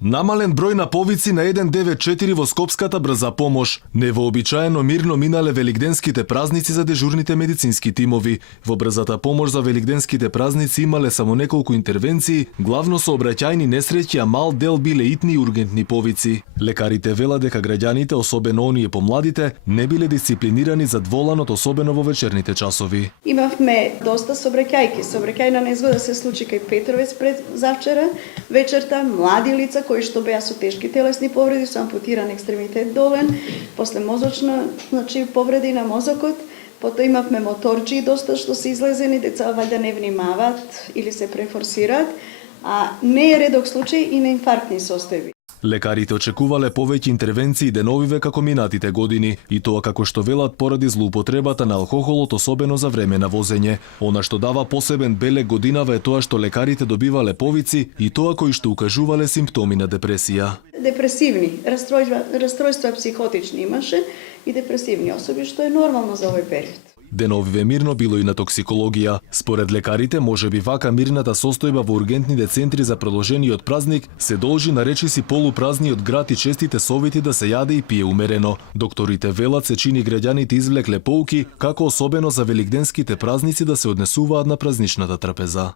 Намален број на повици на 194 во Скопската брза помош. Невообичаено мирно минале великденските празници за дежурните медицински тимови. Во брзата помош за великденските празници имале само неколку интервенции, главно сообраќајни несреќи, а мал дел биле итни и ургентни повици. Лекарите велат дека граѓаните, особено оние помладите, не биле дисциплинирани за дволанот, особено во вечерните часови. Имавме доста сообраќајки. Сообраќајна незгода се случи кај Петровец пред завчера, вечерта, млади лица кои што беа со тешки телесни повреди, со ампутиран екстремитет долен, после мозочна, повреди на мозокот. Потоа имавме моторџи доста што се излезени, деца вајда не внимаваат или се префорсираат, а не е редок случај и на инфарктни состојби. Лекарите очекувале повеќе интервенции деновиве како минатите години, и тоа како што велат поради злоупотребата на алкохолот, особено за време на возење. Она што дава посебен белег годинава е тоа што лекарите добивале повици и тоа кои што укажувале симптоми на депресија. Депресивни, расстройства психотични имаше и депресивни особи, што е нормално за овој период. Деновиве мирно било и на токсикологија. Според лекарите, можеби вака мирната состојба во ургентните центри за продолжениот празник се должи на речиси полупразниот град и честите совети да се јаде и пие умерено. Докторите велат се чини граѓаните извлекле поуки како особено за великденските празници да се однесуваат на празничната трапеза.